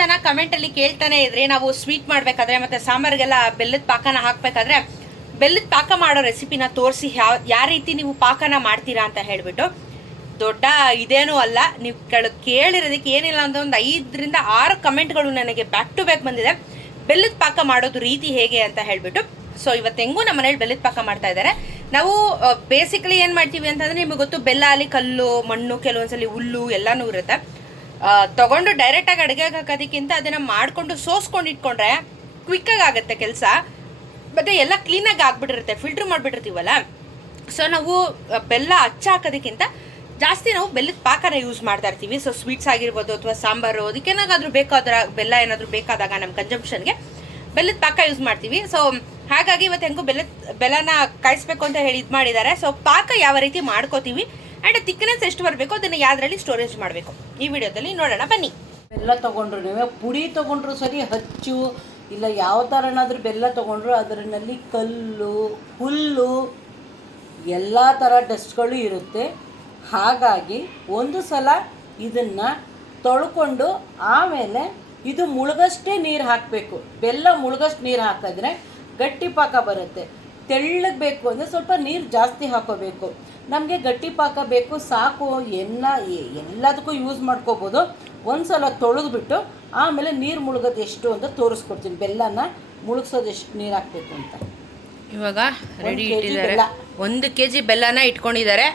ಜನ ಕಮೆಂಟಲ್ಲಿ ಕೇಳ್ತಾನೆ ಇದ್ರಿ, ನಾವು ಸ್ವೀಟ್ ಮಾಡಬೇಕಾದ್ರೆ ಮತ್ತು ಸಾಂಬಾರಿಗೆಲ್ಲ ಬೆಲ್ಲದ ಪಾಕನ ಹಾಕಬೇಕಾದ್ರೆ ಬೆಲ್ಲದ ಪಾಕ ಮಾಡೋ ರೆಸಿಪಿನ ತೋರಿಸಿ ಯಾವ ರೀತಿ ನೀವು ಪಾಕನ ಮಾಡ್ತೀರಾ ಅಂತ ಹೇಳಿಬಿಟ್ಟು. ದೊಡ್ಡ ಇದೇನೂ ಅಲ್ಲ, ನೀವು ಕೇಳಿರೋದಕ್ಕೆ ಏನಿಲ್ಲ ಅಂದ್ರೆ ಒಂದು 5ರಿಂದ 6 ಕಮೆಂಟ್ಗಳು ನನಗೆ ಬ್ಯಾಕ್ ಟು ಬ್ಯಾಕ್ ಬಂದಿದೆ, ಬೆಲ್ಲದ ಪಾಕ ಮಾಡೋದು ರೀತಿ ಹೇಗೆ ಅಂತ ಹೇಳಿಬಿಟ್ಟು. ಸೊ ಇವತ್ತು ಹೆಂಗೂ ನಮ್ಮ ಮನೇಲಿ ಬೆಲ್ಲದ ಪಾಕ ಮಾಡ್ತಾ ಇದ್ದಾರೆ. ನಾವು ಬೇಸಿಕಲಿ ಏನು ಮಾಡ್ತೀವಿ ಅಂತಂದರೆ, ನಿಮಗೆ ಗೊತ್ತು, ಬೆಲ್ಲ ಅಲ್ಲಿ ಕಲ್ಲು ಮಣ್ಣು ಕೆಲವೊಂದ್ಸಲಿ ಹುಲ್ಲು ಎಲ್ಲನೂ ಇರುತ್ತೆ. ತೊಗೊಂಡು ಡೈರೆಕ್ಟಾಗಿ ಅಡುಗೆಗೆ ಹಾಕೋದಕ್ಕಿಂತ ಅದನ್ನು ಮಾಡಿಕೊಂಡು ಸೋಸ್ಕೊಂಡು ಇಟ್ಕೊಂಡ್ರೆ ಕ್ವಿಕ್ಕಾಗಿ ಆಗುತ್ತೆ ಕೆಲಸ, ಮತ್ತು ಎಲ್ಲ ಕ್ಲೀನಾಗಿ ಆಗಿಬಿಟ್ಟಿರುತ್ತೆ, ಫಿಲ್ಟ್ರ್ ಮಾಡಿಬಿಟ್ಟಿರ್ತೀವಲ್ಲ. ಸೊ ನಾವು ಬೆಲ್ಲ ಹಾಕೋದಕ್ಕಿಂತ ಜಾಸ್ತಿ ನಾವು ಬೆಲ್ಲದ ಪಾಕನ ಯೂಸ್ ಮಾಡ್ತಾ ಇರ್ತೀವಿ. ಸೊ ಸ್ವೀಟ್ಸ್ ಆಗಿರ್ಬೋದು ಅಥವಾ ಸಾಂಬಾರು, ಅದಕ್ಕೇನಾದರೂ ಬೇಕಾದ್ರೆ ಬೆಲ್ಲ ಏನಾದರೂ ಬೇಕಾದಾಗ ನಮ್ಮ ಕನ್ಸಂಪ್ಷನ್ಗೆ ಬೆಲ್ಲದ ಪಾಕ ಯೂಸ್ ಮಾಡ್ತೀವಿ. ಸೊ ಹಾಗಾಗಿ ಇವತ್ತು ಹೆಂಗೂ ಬೆಲ್ಲನ ಕಾಯಿಸ್ಬೇಕು ಅಂತ ಹೇಳಿ ಇದು ಮಾಡಿದ್ದಾರೆ. ಸೊ ಪಾಕ ಯಾವ ರೀತಿ ಮಾಡ್ಕೋತೀವಿ ಆ್ಯಂಡ್ ತಿಕ್ನೆಸ್ ಎಷ್ಟು ಬರಬೇಕು ಅದನ್ನು ಯಾವುದರಲ್ಲಿ ಸ್ಟೋರೇಜ್ ಮಾಡಬೇಕು ಈ ವಿಡಿಯೋದಲ್ಲಿ ನೋಡೋಣ ಬನ್ನಿ. ಬೆಲ್ಲ ತೊಗೊಂಡ್ರು ನೀವು ಪುಡಿ ತೊಗೊಂಡ್ರು ಸರಿ, ಹಚ್ಚು ಇಲ್ಲ ಯಾವ ಥರನಾದರೂ ಬೆಲ್ಲ ತೊಗೊಂಡ್ರು ಅದರಲ್ಲಿ ಕಲ್ಲು ಹುಲ್ಲು ಎಲ್ಲ ಥರ ಡಸ್ಟ್ಗಳು ಇರುತ್ತೆ. ಹಾಗಾಗಿ ಒಂದು ಸಲ ಇದನ್ನು ತೊಳ್ಕೊಂಡು ಆಮೇಲೆ ಇದು ಮುಳುಗಷ್ಟೇ ನೀರು ಹಾಕಬೇಕು. ಬೆಲ್ಲ ಮುಳುಗಷ್ಟು ನೀರು ಹಾಕಿದ್ರೆ ಗಟ್ಟಿ ಪಾಕ ಬರುತ್ತೆ. ತೆಳ್ಳಗೆ ಬೇಕು ಅಂದರೆ ಸ್ವಲ್ಪ ನೀರು ಜಾಸ್ತಿ ಹಾಕೋಬೇಕು. ನಮಗೆ ಗಟ್ಟಿ ಪಾಕ ಬೇಕು ಸಾಕು, ಎಲ್ಲದಕ್ಕೂ ಯೂಸ್ ಮಾಡ್ಕೋಬೋದು. ಒಂದು ಸಲ ತೊಳೆದ್ಬಿಟ್ಟು ಆಮೇಲೆ ನೀರು ಮುಳುಗೋದು ಎಷ್ಟು ಅಂತ ತೋರಿಸ್ಕೊಡ್ತೀನಿ, ಬೆಲ್ಲನ ಮುಳುಗ್ಸೋದು ಎಷ್ಟು ನೀರು ಹಾಕಬೇಕು ಅಂತ. ಇವಾಗ ರೆಡಿ ಇಟ್ಟಿದ್ದಾರೆ. 1 kg ಬೆಲ್ಲನ ಇಟ್ಕೊಂಡಿದ್ದಾರೆ.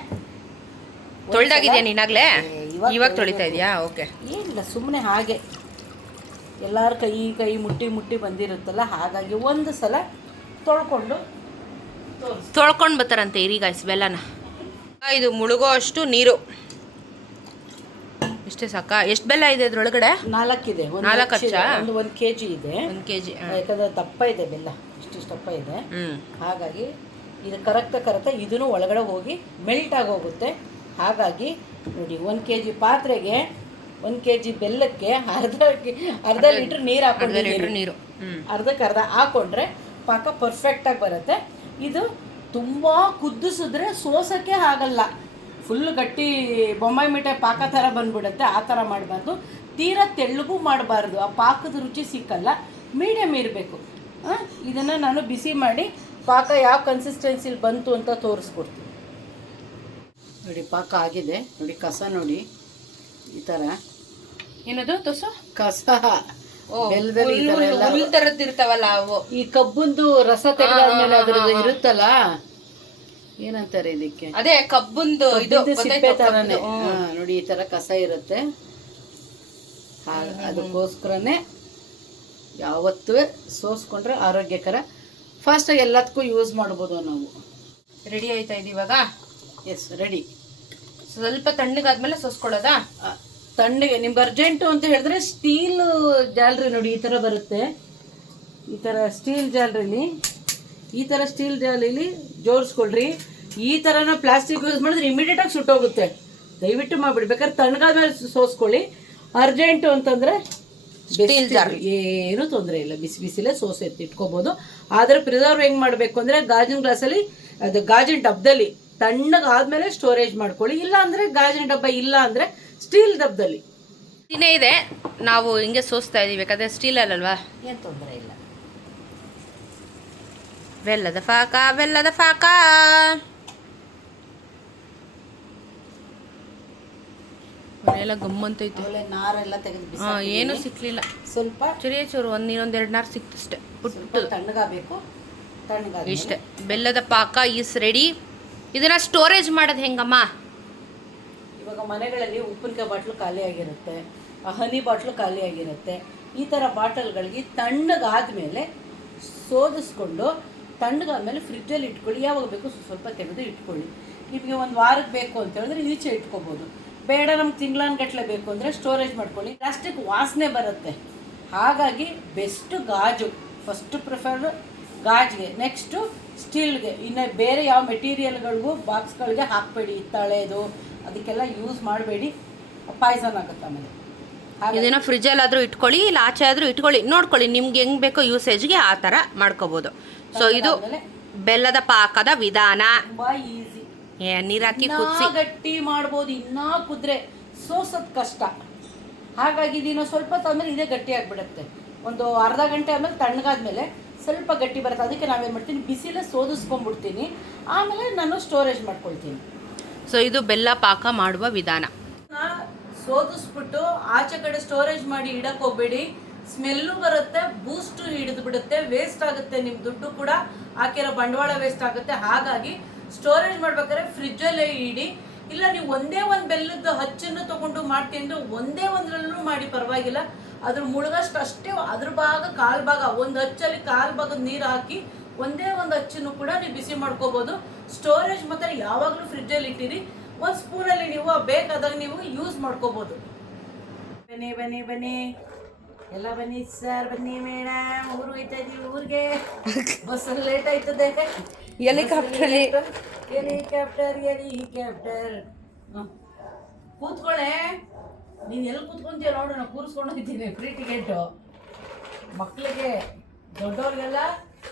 ತೊಳೆದಾಗಿದೆಯಾ ನೀನಾಗಲೇ? ಇವಾಗ ತೊಳಿತಾ ಇದೆಯಾ? ಓಕೆ. ಏನಿಲ್ಲ, ಸುಮ್ಮನೆ ಹಾಗೆ ಎಲ್ಲರ ಕೈ ಮುಟ್ಟಿ ಬಂದಿರುತ್ತಲ್ಲ, ಹಾಗಾಗಿ ಒಂದು ಸಲ ತೊಳ್ಕೊಂಡು ಬರ್ತಾರಂತೆ ಇರಿ ಗಾಯ್ಸ್ ಬೆಲ್ಲನ. ಇದು ಮುಳುಗೋ ಅಷ್ಟು ನೀರು ಇಷ್ಟೇ ಸಾಕಾ? ಎಷ್ಟು ಬೆಲ್ಲ ಇದೆ ಅದ್ರೊಳಗಡೆ? 4 ಇದೆ. 4 ಹಚ್ಚಾ? ಒಂದು 1 kg ಇದೆ. 1 kg. ಯಾಕಂದ್ರೆ ದಪ್ಪ ಇದೆ ಬೆಲ್ಲ, ಇಷ್ಟು ದಪ್ಪ ಇದೆ. ಹಾಗಾಗಿ ಇದು ಕರಗ್ತಾ ಇದನ್ನು ಒಳಗಡೆ ಹೋಗಿ ಮೆಲ್ಟ್ ಆಗೋಗುತ್ತೆ. ಹಾಗಾಗಿ ನೋಡಿ, 1 kg ಪಾತ್ರೆಗೆ 1 kg ಬೆಲ್ಲಕ್ಕೆ ಅರ್ಧ ಲೀಟ್ರ್ ನೀರು ಹಾಕೊಂಡಿದ್ದೀನಿ. ಅರ್ಧಕ್ಕೆ ಅರ್ಧ ಹಾಕೊಂಡ್ರೆ ಪಾಕ ಪರ್ಫೆಕ್ಟಾಗಿ ಬರುತ್ತೆ. ಇದು ತುಂಬ ಕುದಿಸಿದ್ರೆ ಸೋಸೋಕ್ಕೆ ಆಗಲ್ಲ, ಫುಲ್ ಗಟ್ಟಿ ಬೊಂಬಾಯಿ ಮಿಠಾಯಿ ಪಾಕ ಥರ ಬಂದ್ಬಿಡುತ್ತೆ. ಆ ಥರ ಮಾಡಬಾರ್ದು, ತೀರಾ ತೆಳ್ಳಗೂ ಮಾಡಬಾರ್ದು, ಆ ಪಾಕದ ರುಚಿ ಸಿಕ್ಕಲ್ಲ. ಮೀಡಿಯಮ್ ಇರಬೇಕು. ಇದನ್ನು ನಾನು ಬಿಸಿ ಮಾಡಿ ಪಾಕ ಯಾವ ಕನ್ಸಿಸ್ಟೆನ್ಸಿಲಿ ಬಂತು ಅಂತ ತೋರಿಸ್ಕೊಡ್ತೀನಿ. ನೋಡಿ, ಪಾಕ ಆಗಿದೆ ನೋಡಿ. ಕಸ ನೋಡಿ, ಈ ಥರ ಏನದು ತುಸು ಕಸ ಬೆಲ್ಲದಲ್ಲಿ ಇರ್ತಾವಲ್ಲ ಅವು, ಈ ಕಬ್ಬುಂದು ರಸ ತೆಗೆದಾದ್ಮೇಲೆ ಅದ್ರದ್ದು ಇರುತ್ತಲ್ಲ, ಏನಂತಾರೆ ಇದಕ್ಕೆ, ಅದೇ ಕಬ್ಬುಂದು ಸಿಪ್ಪೆ ಥರನೇ. ನೋಡಿ, ಈ ಥರ ಕಸ ಇರುತ್ತೆ. ಅದಕ್ಕೋಸ್ಕರನೇ ಯಾವತ್ತೂ ಸೋಸ್ಕೊಂಡ್ರೆ ಆರೋಗ್ಯಕರ. ಫಾಸ್ಟಾಗಿ ಎಲ್ಲದಕ್ಕೂ ಯೂಸ್ ಮಾಡ್ಬೋದು ನಾವು. ರೆಡಿ ಆಯ್ತಾ ಇದು ಇವಾಗ? Yes, ready. ಸ್ವಲ್ಪ ತಣ್ಣಗಾದ್ಮೇಲೆ ಸೋಸ್ಕೊಳ್ಳೋದಾ? ತಣ್ಣಗೆ ನಿಮ್ಗೆ ಅರ್ಜೆಂಟು ಅಂತ ಹೇಳಿದ್ರೆ ಸ್ಟೀಲ್ ಜಾಲರಿ ನೋಡಿ, ಈ ಥರ ಬರುತ್ತೆ. ಈ ಥರ ಸ್ಟೀಲ್ ಜಾಲರಿಲಿ, ಈ ಥರ ಸ್ಟೀಲ್ ಜಾಲರಿಲಿ ಜೋಡಿಸ್ಕೊಳ್ರಿ. ಈ ಥರನ ಪ್ಲಾಸ್ಟಿಕ್ ಯೂಸ್ ಮಾಡಿದ್ರೆ ಇಮಿಡಿಯೇಟಾಗಿ ಸುಟ್ಟೋಗುತ್ತೆ. ದಯವಿಟ್ಟು ಮಾಡಿಬಿಡಿ. ಬೇಕಾದ್ರೆ ತಣ್ಣಗಾದ್ಮೇಲೆ ಸೋಸ್ಕೊಳ್ಳಿ. ಅರ್ಜೆಂಟು ಅಂತಂದರೆ ಸ್ಟೀಲ್ ಜಾರ್, ಏನೂ ತೊಂದರೆ ಇಲ್ಲ, ಬಿಸಿಲೇ ಸೋಸೆ ಇಟ್ಕೋಬೋದು. ಆದರೆ ಪ್ರಿಸರ್ವ್ ಹೆಂಗೆ ಮಾಡಬೇಕು ಅಂದರೆ, ಗಾಜಿನ ಗ್ಲಾಸಲ್ಲಿ, ಅದು ಗಾಜಿನ ಡಬ್ಬದಲ್ಲಿ ತಣ್ಣಗಾದ್ಮೇಲೆ ಸ್ಟೋರೇಜ್ ಮಾಡ್ಕೊಳ್ಳಿ. ಇಲ್ಲ ಅಂದರೆ ಗಾಜಿನ ಡಬ್ಬ ಇಲ್ಲ ಅಂದರೆ ಸ್ಟೀಲ್ ಡಬ್ಬದಲ್ಲಿ ಇನ್ನೇ ಇದೆ. ನಾವು ಹಿಂಗೆ ಸೋಸ್ತಾ ಇದೀವಿ, ಬೇಕಾದ್ರೆ ಸ್ಟೀಲ್ ಅಲ್ಲಲ್ವಾ, ಏನು ತೊಂದರೆ ಇಲ್ಲ. ಬೆಲ್ಲದ ಪಾಕ ಮನೆಯೆಲ್ಲ ಗಮ್ಮಂತೈತೆ. ನಾರೆಲ್ಲ ತೆಗೆದು ಏನು ಸಿಕ್ಲಿಲ್ಲ, ಸ್ವಲ್ಪ ಚೂರು ಇನ್ನೊಂದೆರಡು ನಾರು ಸಿಕ್ತಷ್ಟೆ. ಪುಟ್ಟು ತಣ್ಣಗಾಗಬೇಕು. ಇಷ್ಟೇ, ಬೆಲ್ಲದ ಪಾಕ ಈಸ್ ರೆಡಿ. ಇದನ್ನ ಸ್ಟೋರೇಜ್ ಮಾಡೋದು ಹೆಂಗಮ್ಮ? ಇವಾಗ ಮನೆಗಳಲ್ಲಿ ಉಪ್ಪಿನಕಾಯಿ ಬಾಟ್ಲು ಖಾಲಿಯಾಗಿರುತ್ತೆ, ಹನಿ ಬಾಟ್ಲು ಖಾಲಿಯಾಗಿರುತ್ತೆ. ಈ ಥರ ಬಾಟಲ್ಗಳಿಗೆ ತಣ್ಣಗಾದ್ಮೇಲೆ ಸೋದಿಸ್ಕೊಂಡು ತಣ್ಣಗಾದ್ಮೇಲೆ ಫ್ರಿಜ್ಜಲ್ಲಿ ಇಟ್ಕೊಳ್ಳಿ. ಯಾವಾಗ ಬೇಕು ಸ್ವಲ್ಪ ತೆಗೆದು ಇಟ್ಕೊಳ್ಳಿ. ನಿಮಗೆ ಒಂದು ವಾರಕ್ಕೆ ಬೇಕು ಅಂತ ಹೇಳಿದ್ರೆ ಈಚೆ ಇಟ್ಕೋಬೋದು. ಬೇಡ ನಮ್ಗೆ ತಿಂಗಳಾನ್ಗಟ್ಲೆ ಬೇಕು ಅಂದರೆ ಸ್ಟೋರೇಜ್ ಮಾಡ್ಕೊಳ್ಳಿ. ಪ್ಲಾಸ್ಟಿಕ್ ವಾಸನೆ ಬರುತ್ತೆ. ಹಾಗಾಗಿ ಬೆಸ್ಟ್ ಗಾಜು, ಫಸ್ಟ್ ಪ್ರಿಫರ್ ಗಾಜಿಗೆ, ನೆಕ್ಸ್ಟು ಸ್ಟೀಲ್ಗೆ. ಇನ್ನು ಬೇರೆ ಯಾವ ಮೆಟೀರಿಯಲ್ಗಳಿಗೂ ಬಾಕ್ಸ್ಗಳಿಗೆ ಹಾಕಬೇಡಿ. ತಳೆದು ಅದಕ್ಕೆಲ್ಲ ಯೂಸ್ ಮಾಡಬೇಡಿ, ಪಾಯ್ಸನ್ ಆಗುತ್ತೆ. ಆಮೇಲೆ ಇದನ್ನು ಫ್ರಿಜ್ಜಲ್ಲಾದರೂ ಇಟ್ಕೊಳ್ಳಿ, ಇಲ್ಲ ಆಚೆ ಆದರೂ ಇಟ್ಕೊಳ್ಳಿ, ನೋಡ್ಕೊಳ್ಳಿ ನಿಮ್ಗೆ ಹೆಂಗೆ ಬೇಕೋ ಯೂಸೇಜ್ಗೆ ಆ ಥರ ಮಾಡ್ಕೋಬೋದು. ಸೊ ಇದು ಬೆಲ್ಲದ ಪಾಕದ ವಿಧಾನ. ತುಂಬ ಈಸಿ. ನೀರು ಹಾಕಿ ಕುದಿಸಿ ಗಟ್ಟಿ ಮಾಡ್ಬೋದು. ಇನ್ನೂ ಕುದ್ರೆ ಸೋಸೋದು ಕಷ್ಟ. ಹಾಗಾಗಿ ಇದನ್ನು ಸ್ವಲ್ಪ ಹೊತ್ತಾದ್ಮೇಲೆ ಇದೇ ಗಟ್ಟಿ ಆಗಿಬಿಡುತ್ತೆ. ಒಂದು ಅರ್ಧ ಗಂಟೆ ಆದಮೇಲೆ ತಣ್ಣಗಾದ್ಮೇಲೆ ಸ್ವಲ್ಪ ಗಟ್ಟಿ ಬರುತ್ತೆ. ಅದಕ್ಕೆ ನಾವೇನು ಮಾಡ್ತೀನಿ, ಬಿಸಿಲೇ ಸೋದಿಸ್ಕೊಂಡ್ಬಿಡ್ತೀನಿ, ಆಮೇಲೆ ನಾನು ಸ್ಟೋರೇಜ್ ಮಾಡ್ಕೊಳ್ತೀನಿ. ಸೊ ಇದು ಬೆಲ್ಲ ಪಾಕ ಮಾಡುವ ವಿಧಾನ. ಸೋದಿಸ್ಬಿಟ್ಟು ಆಚೆ ಕಡೆ ಸ್ಟೋರೇಜ್ ಮಾಡಿ ಇಡಕ್ಕೆ ಹೋಗ್ಬೇಡಿ. ಸ್ಮೆಲ್ಲು ಬರುತ್ತೆ, ಬೂಸ್ಟು ಹಿಡಿದು ಬಿಡುತ್ತೆ, ವೇಸ್ಟ್ ಆಗುತ್ತೆ, ನಿಮ್ಮ ದುಡ್ಡು ಕೂಡ ಹಾಕಿರೋ ಬಂಡವಾಳ ವೇಸ್ಟ್ ಆಗುತ್ತೆ. ಹಾಗಾಗಿ ಸ್ಟೋರೇಜ್ ಮಾಡ್ಬೇಕಾದ್ರೆ ಫ್ರಿಜ್ಜಲ್ಲೇ ಇಡಿ. ಇಲ್ಲ ನೀವು ಒಂದೇ ಒಂದು ಬೆಲ್ಲದ ಹಚ್ಚನ್ನು ತೊಗೊಂಡು ಮಾಡ್ತೀನಿ ಅಂದರೆ ಒಂದೇ ಒಂದರಲ್ಲೂ ಮಾಡಿ ಪರವಾಗಿಲ್ಲ. ಅದ್ರ ಮುಳುಗಷ್ಟು ಅಷ್ಟೇ, ಅದ್ರ ಭಾಗ ಕಾಲು ಭಾಗ, ಒಂದು ಹಚ್ಚಲ್ಲಿ ಕಾಲು ಭಾಗದ ನೀರು ಹಾಕಿ ಒಂದೇ ಒಂದು ಹಚ್ಚನ್ನು ಕೂಡ ನೀವು ಬಿಸಿ ಮಾಡ್ಕೋಬೋದು. ಸ್ಟೋರೇಜ್ ಮಾತ್ರ ಯಾವಾಗಲೂ ಫ್ರಿಜ್ಜಲ್ಲಿ ಇಟ್ಟಿರಿ. ಒಂದು ಸ್ಪೂನಲ್ಲಿ ನೀವು ಬೇಕಾದಾಗ ನೀವು ಯೂಸ್ ಮಾಡ್ಕೋಬೋದು. ಬನ್ನಿ ಬನ್ನಿ ಬನ್ನಿ ಎಲ್ಲ ಬನ್ನಿ ಸರ್, ಬನ್ನಿ ಮೇಡಮ್, ಊರಿಗೆ ಹೋಯ್ತಾ ಇದೀವಿ. ಊರಿಗೆ ಬಸ್ಸಲ್ಲಿ ಲೇಟ್ ಆಯ್ತದೆ. ಹೆಲಿಕಾಪ್ಟರ್ ಕೂತ್ಕೊಳ್ಳೆ. ನೀನು ಎಲ್ಲಿ ಕೂತ್ಕೊಂತೀಯ ನೋಡು, ನಾನು ಕೂರಿಸ್ಕೊಂಡು ಹೋಗ್ತೀನಿ. ಫ್ರೀ ಟಿಕೆಟು ಮಕ್ಕಳಿಗೆ, ದೊಡ್ಡವ್ರಿಗೆಲ್ಲ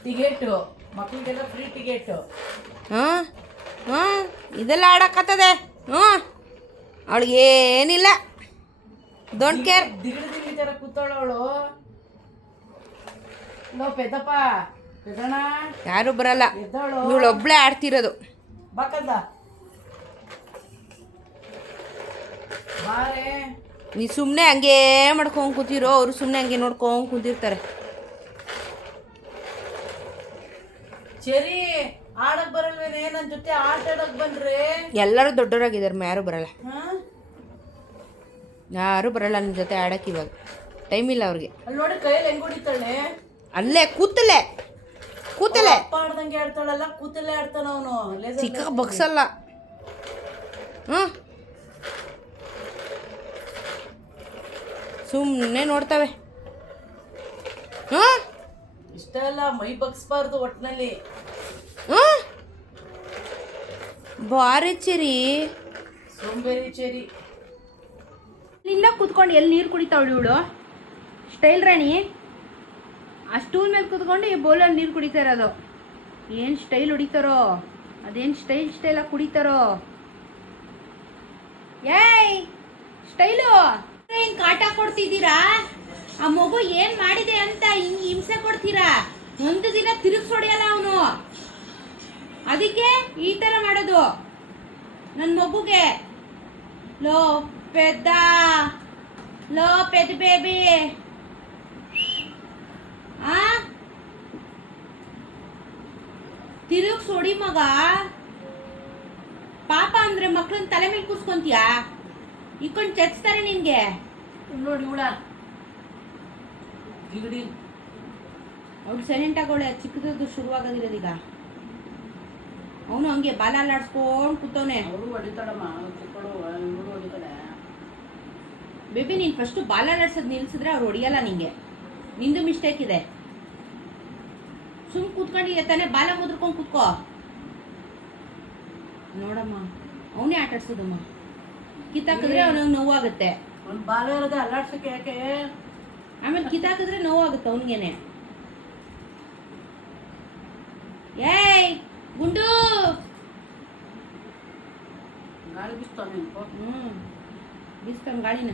ಟಿಕೆಟು, ಮಕ್ಕಳಿಗೆಲ್ಲ ಫ್ರೀ ಟಿಕೆಟು. ಇದೆಲ್ಲ ಆಡಕತ್ತದೆ. ಅವಳಿಗೆ ಏನಿಲ್ಲ, ಡೋಂಟ್ ಕೇರ್. ದಿಗಡಿ ಥರ ಕೂತಾಳವಳು. ಲೋ ಪೆದ್ದಪ್ಪ, ಪೆದ್ದಣ್ಣ, ಯಾರು ಬರಲ್ಲ, ಎದ್ದವಳು, ಇವಳು ಒಬ್ಳೆ ಆಡ್ತಿರೋದು. ಬಾಕಂದ ಬಾರೆ. ನೀ ಸುಮ್ಮನೆ ಹಂಗೆ ಮಾಡ್ಕೊಂಡು ಕೂತಿರೋ, ಅವರು ಸುಮ್ಮನೆ ಹಂಗೆ ನೋಡ್ಕೊಂಡು ಕೂತಿರ್ತಾರೆ. ಸರಿ, ಆಡಕ್ ಬರಲ್ವೇನೆ? ನನ್ನ ಜೊತೆ ಆಟ ಆಡಕ್ ಬಂದ್ರೆ. ಎಲ್ಲರೂ ದೊಡ್ಡವರಾಗಿದ್ದಾರೆ, ಯಾರು ಬರಲ್ಲ, ಹಾ, ಯಾರು ಬರಲ್ಲ ನನ್ನ ಜೊತೆ ಆಡಕ್ಕೆ. ಇವಾಗ ಟೈಮ್ ಇಲ್ಲ ಅವ್ರಿಗೆ. ಅಲ್ಲಿ ನೋಡಿ ಕೈಯಲ್ಲಿ ಹೆಂಗ್ ಹೊಡಿತಾಳೆ. ಅಲ್ಲೇ ಕೂತಲೆ ಅಪ್ಪ ಆಡ್ದಂಗೆ ಆಡ್ತಾಳಲ್ಲ, ಕೂತಲ್ಲೇ ಆಡ್ತಾನ ಅವನು. ಚಿಕ್ಕ ಬಗ್ಸಲ್ಲ. ಸುಮ್ಮನೆ ನೋಡ್ತವೆ. ಇಷ್ಟ ಎಲ್ಲ ಮೈ ಬಗ್ಸ್ಬಾರ್ದು ಒಟ್ಟಿನಲ್ಲಿ. ಬಾರಿ ಚೆರಿ, ಸೋಂಬೇರಿ ಚೆರಿ. ಇಲ್ಲಿಂದ ಕೂತ್ಕೊಂಡು ಎಲ್ಲಿ ನೀರು ಕುಡಿತಾವಳು ಇವಳು. ಸ್ಟೈಲ್ ರಾಣಿ ಆ ಸ್ಟೂಲ್ ಮೇಲೆ ಕೂತ್ಕೊಂಡು ಈ ಬೌಲಲ್ಲಿ ನೀರು ಕುಡಿತಾ ಇರೋದು. ಏನು ಸ್ಟೈಲ್ ಹೊಡಿತಾರೋ, ಅದೇನು ಸ್ಟೈಲಾಗಿ ಕುಡಿತಾರೋ. ಏಯ್ ಸ್ಟೈಲು, ಹಿಂಗೆ ಕಾಟ ಕೊಡ್ತಿದ್ದೀರಾ? ಆ ಮಗು ಏನು ಮಾಡಿದೆ ಅಂತ ಹಿಂಗೆ ಹಿಂಸೆ ಕೊಡ್ತೀರಾ? ಒಂದು ದಿನ ತಿರುಗಿಸ್ ಹೊಡೆಯಲ್ಲ ಅವನು. ಅದಕ್ಕೆ ಈ ಥರ ಮಾಡೋದು ನನ್ನ ಮಗುಗೆ. ಲೋ ಪೆದ್ದ ಬೇಬಿ, ತಿರುಗ್ ಸೊಡಿ ಮಗ. ಪಾಪ ಅಂದ್ರೆ ಮಕ್ಳನ್ನ ತಲೆ ಮೇಲೆ ಕೂರ್ಸ್ಕೊಂತೀಯಾ? ಇಕ್ಕೊಂಡು ಚಚ್ತಾರೆ ನಿನ್ಗೆ. ನೋಡಿ ಹುಳ ಗಿಗಡಿ. ಅವ್ಳು ಸೈಲೆಂಟ್ ಆಗೋಳೆ, ಚಿಕ್ಕದು ಶುರುವಾಗೋದಿರೋದೀಗ. ಅವನು ಹಂಗೆ ಬಾಲ ಅಲ್ಲಾಡ್ಸ್ಕೊಂಡು ಕೂತವನೆ. ಅವರು ಹೊಡಿತಾಳಮ್ಮ, ಚಿಕ್ಕಳು ಹೊಡಿತಾಳೆ. ಬೇಬಿ ನೀನು ಫಸ್ಟು ಬಾಲ ಅಲ್ಲಾಡ್ಸೋದು ನಿಲ್ಸಿದ್ರೆ ಅವ್ರು ಹೊಡಿಯಲ್ಲ ನಿಂಗೆ. ನಿಂದು ಮಿಸ್ಟೇಕ್ ಇದೆ. ಸುಮ್ ಕೂತ್ಕೊಂಡಿದ್ದೆ ತಾನೇ, ಬಾಲ ಮುದ್ರಕೊಂಡು ಕೂತ್ಕೋ. ನೋಡಮ್ಮ, ಅವನೇ ಆಟ ಆಡ್ಸೋದಮ್ಮ. ಕಿತ್ತಾಕಿದ್ರೆ ಅವನಿಗೆ ನೋವಾಗುತ್ತೆ. ಅವ್ನು ಬಾಲ ಇರೋದೆ ಅಲ್ಲಾಡ್ಸಕ್ಕೆ ಯಾಕೆ? ಆಮೇಲೆ ಕಿತ್ತಾಕಿದ್ರೆ ನೋವಾಗುತ್ತೆ ಅವನಿಗೇನೆ. ಏಯ್ ಗುಂಡು, ಗಾಳಿ ಬಿಸ್ತಾನೆ. ಬೀಸ್ತಾನ ಗಾಳಿನ.